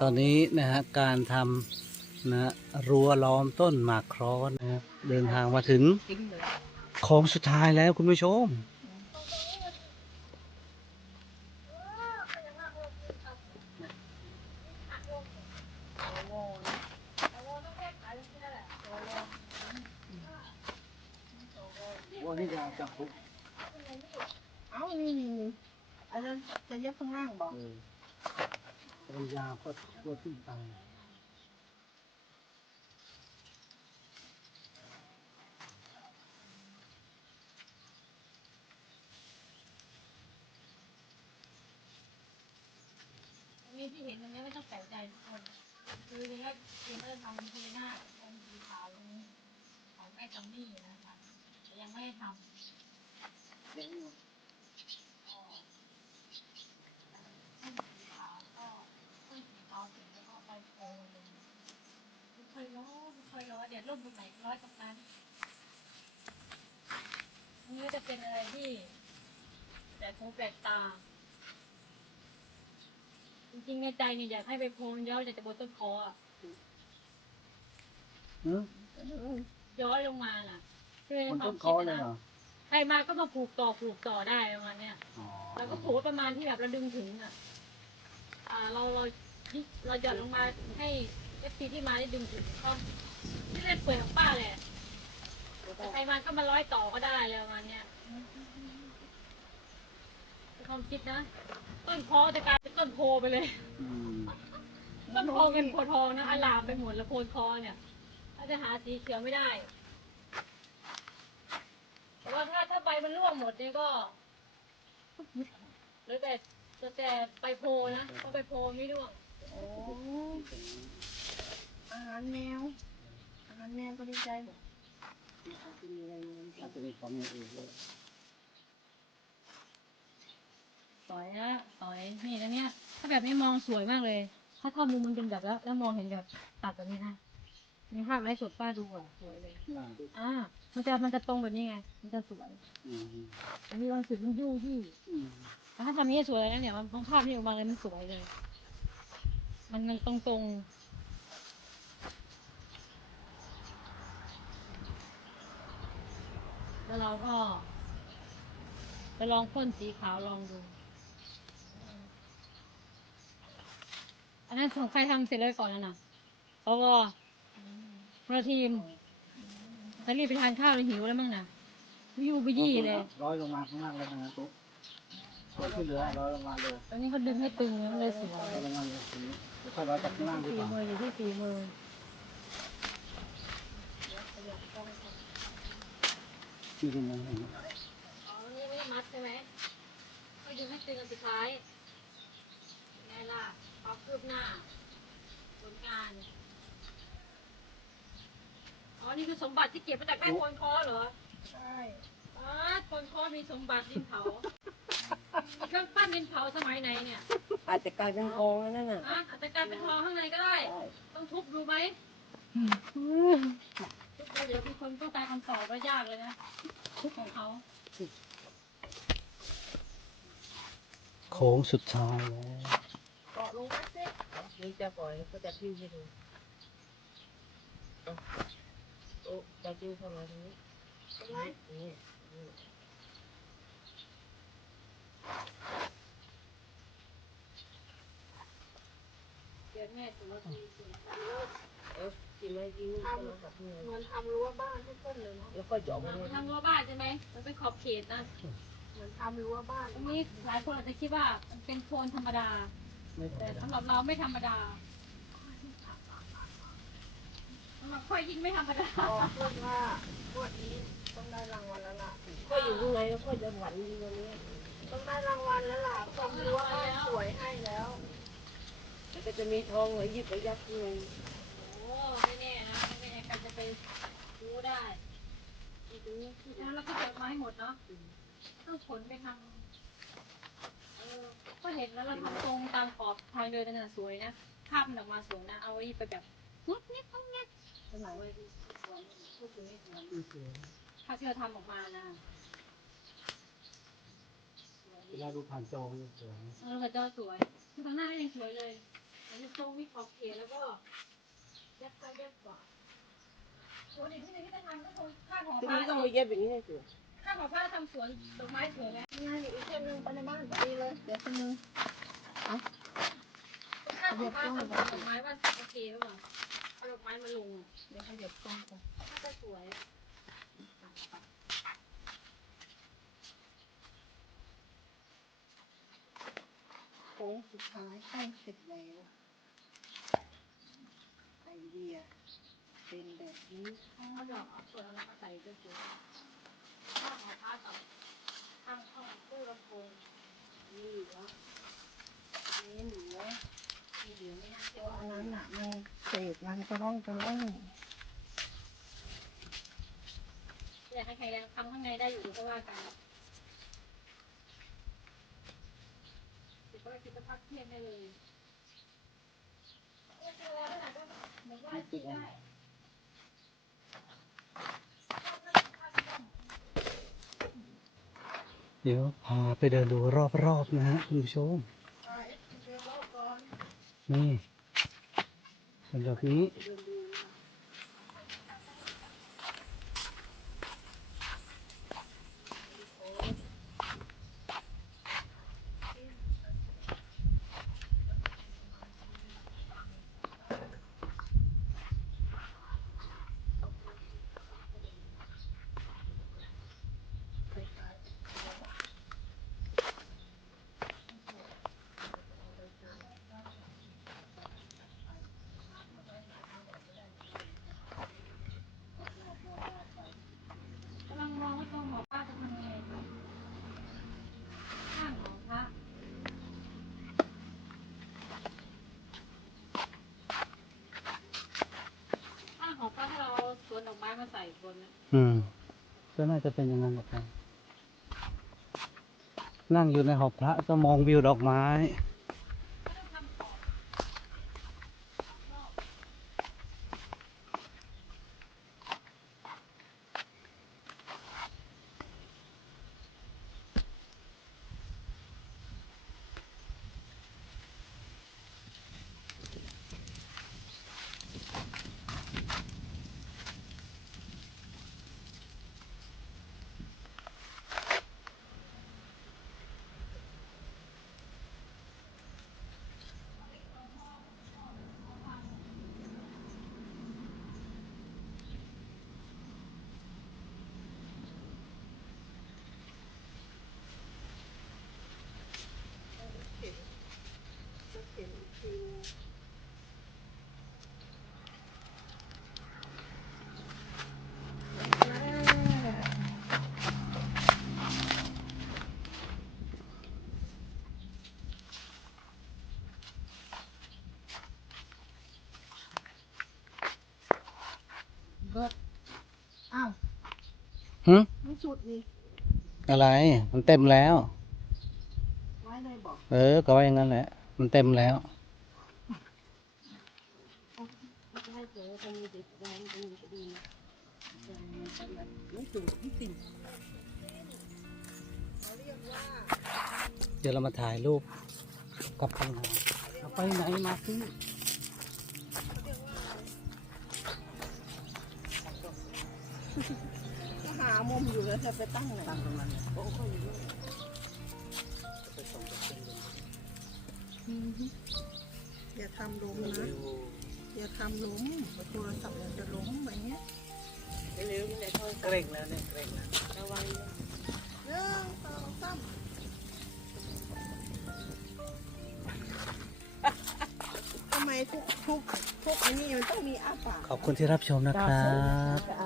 ตอนนี้นะฮะการทำนะฮะรั้วล้อมต้นหมากคร้อนนะครับเดินทางมาถึงทิ้งเลยโค้งสุดท้ายแล้วคุณผู้ชมวันนี้ยาวจังปุ๊บเอ้านี่นี่นี่อันนั้นจะเย็บข้างล่างบอก เออวันยาก็ตัวขึ้นไปนี่ที่เห็นตรงนี้ไม่ต้องแปลกใจทุกคน คือเนี้ยยังไม่ทำคือหน้าองค์สีขาวตรงของแม่จำนี่นะคะแต่ยังไม่ได้ทำเดี๋ยวอยู่อ๋อต้นสีขาวก็ต้นสีขาวเสร็จแล้วก็ไปโพลเลยไม่เคยร้อไม่เคยร้อเดี๋ยวร่มตรงไหนร้อยตรงนั้นอันนี่จะเป็นอะไรที่แป ลกหูแปลกตา จริงๆในใจเนี่ยอยากให้ไปโพนย้อยจากบนต้นคออะเออย้อยลงมาน่ะคือมันในคต้วานมคคิอดเลยนะเหรอใครมาก็มาผูกต่อผูกต่อได้ประมาณเนี้ย อ๋อแล้วก็ผูกประมาณที่แบบเราดึงถึงอะ อ่าเราเราเราหย่อนลงมาให้เอฟซีที่มาได้ดึงถึงก็ที่เล่นเปิดของป้าแหละแต่ใครมาก็มาร้อยต่อก็ได้เลยประมาณเนี้ยเป็น ความคิดนะ ต้นคอจะกลายเป็นต้นโพไปเลย อืมต้นโพเงินโพทองนะอลามไปหมดแล้วโพนคอเนี่ยถ้าจะหาสีเขียวไม่ได้แต่ว่าถ้าถ้าใบมันร่วงหมดเนี่ยก็แล้วแต่แต่แต่ไปโพนะเพราะไปโพไม่ร่วงโอ้อาหารแมว อาหารแมวก็ดีใจบอกอาจจะมีความอย่างอื่นด้วย สวยนะสวยนี่แล้วเนี่ย ถ้าแบบนี้มองสวยมากเลย ถ้าทำมุมมันเป็นแบบแล้ว แล้วมองเห็นแบบตัดแบบนี้นะมีภาพไร้สดป้าดูอะสวยเลยอ่าอ่า มันจะมันจะตรงแบบนี้ไง มันจะสวยอืมอันนี้เราสึกมันยู่ยี่อืมแต่ถ้าทำนี้สวยแล้วเนี่ย มันภาพที่ออกมาเลยมันสวยเลย มันมันตรงตรงๆแล้วเราก็จะลองพ่นสีขาวลองดู อันนั้นของใครทำเสร็จเลยก่อนนั่นน่ะปวเราทีมแล้วรีบไปทานข้าวเลยหิวแล้วมั้งน่ะวิวไปยี่เลยร้อยลงมาข้างล่างแล้วนะปุ๊บก็ที่เหลือร้อยลงมาเลยตอนนี้เขาดึงให้ตึงเลยมันเลยสวยร้อยลงมาเลยทีนี้เดี๋ยวค่อยร้อยจากข้างล่างดีฝีกว่ามืออยู่ที่ฝีมือที่ตรงนั้นเห็นไหมอ๋อนี่ไม่ได้มัดใช่ไหมก็ดึงให้ตึงอันสุดท้ายไงล่ะความคืบ หน้าผลงาน อ๋อ นี่คือสมบัติที่เก็บมาจากแม่โคนคอเหรอ ใช่อ๋อโคนคอมีสมบัติดินเผา มีเครื่องปั้นดินเผาสมัยไหนเนี่ยอาจจะกลายเป็นทองแล้วนั่นน่ะอะอาจจะกลายเป็นทองข้างในก็ได้ ต้องทุบดูไหมทุบดูเดี๋ยวมีคนต้องการคำตอบว่ายากเลยนะทุบของเขา โค้งสุดท้ายแล้ว เกาะลงมาสิ นี่จะปล่อยก็จะทิ้งให้ดูเอาโอ้จะทิ้งเข้ามาตรงนี้นี่นี่เดี๋ยวแม่ถือว่าดีสุดเออกินไม่กินนี่ก็มากับเพื่อนเหมือนทำรั้วบ้านให้ต้นเลยเนาะแล้วก็เจาะมาเลยทำรั้วบ้านใช่ไหมมันเป็นขอบเขตนะเหมือนทำรั้วบ้านตรงนี้หลายคนอาจจะคิดว่ามันเป็นโซนธรรมดาไม่ธร แต่รมดาสำหรับเราไม่ธรรมดาสำหรับค่อยยิ่งไม่ธรรมดาบอกเพื่อนว่างวดนี้ต้องได้รางวัลแล้วล่ะก็อยู่ข้างในแล้วก็จะหวันดีวันนี้ต้องได้รางวัลแล้วล่ะต้องรั้วบ้านสวยให้แล้วแล้วก็จะมีทองเหลือยิบไปยัดเงินโอ้ไม่แน่นะไม่แน่ใครจะไปรู้ได้ทีนี้แล้วเราก็เก็บมาให้หมดเนาะต้องขนไปทำเออ ก็เห็นแล้วเราทำตรงตามขอบทางเดินนั่นน่ะสวยนะภาพมันออกมาสวยนะเอาไว้ไปแบบงดเงี้ยงดเงี้ยสมัยไว้ที่สวนพูดถึงไม่สวนไม่สวยภาพที่เราทำออกมานะเวลาดูผ่านจอมันสวยเออพระเจ้าสวยคือข้างหน้าก็ยังสวยเลยเอมันจะตรงมีขอบเขตแล้วก็ยัดซ้ายยัดขวาปกติที่ไหนที่จะทำก็คงข้างหอทีผ้านี้ต้องมาเย็บอย่างนี้ให้สวย ข้างหอผ้าทำสวนดอกไม้สวยไหมงายอีกเส้นหนึงไปในบ้านดีเลย เดี๋ยวเส้นหนึงข้างหอผ้าทำสวนดอกไม้ว่าโอเคหรือเปล่าเอาดอกไม้มาลง เดี๋ยวขยับกล้องไปน่าจะสวยโค้งสุดท้ายใกล้เสร็จแล้วไอเดียเป็นแบบนี้เอาดอกเอาสวยเอามาใส่ก็สวย สองข้างห้องตู้ลำโพงนี่เหลือนี่เหลือมีเหลือไม่น่าเชื่ออันนั้นน่ะมันเศษมันก็ร่องจะร่องอยากให้ใครทำข้างในได้อยู่ก็ว่ากันเดี๋ยวก็คิดจะพักเที่ยงได้เลยโอเคแล้วนะก็เหมือนว่าคิดได้ เดี๋ยวพาไปเดินดูรอบๆนะฮะคุณผู้ชมนี่เดี๋ยวรอบก่อนนี่สำหรับนี้ เดินดูนะ กำลังมองว่าตัวหมอป้าจะทำยังไงข้างของพระข้างของพระถ้าเราเอาสวนดอกไม้มา ใส่บนนะอืมก็น่าจะเป็นอย่างนั้นแหละครับนั่งอยู่ในหอพระก็มองวิวดอกไม้ ก็ต้องทำขอบนอก จะเห็นอีกทีนึง เบิดอ้าวหึไม่สุดนี่อะไร มันเต็มแล้ว ไว้เลยบอกเออ ก็ว่าอย่างนั้นแหละ มันเต็มแล้ว ไม่ให้เจอตรงนี้ติดแดงตรงนี้ก็ดีนะแดงมันก็แบบไม่สูงไม่ติ่งเขาเรียกว่าเดี๋ยวเรามาถ่ายรูปกับปัญหาเอาไปไหนมาสิ ก็หามุมอยู่แล้วจะไปตั้งไหนตั้งตรงนั้นเนี่ยโอ้โหอยู่ด้วยไปส่งกับเพื่อนเลยอือฮึอย่าทำล้มนะ อย่าทำล้มโทรศัพท์มันจะล้มอย่างเงี้ยเร็วๆนี่แหละโทรศัพท์เกรงแล้วเนี่ยเกรงแล้วระวังนะหนึ่งสองสามทำไมทุกทุกทุกอันนี้มันต้องมีอาปากขอบคุณที่รับชมนะครับจะอาปากกับ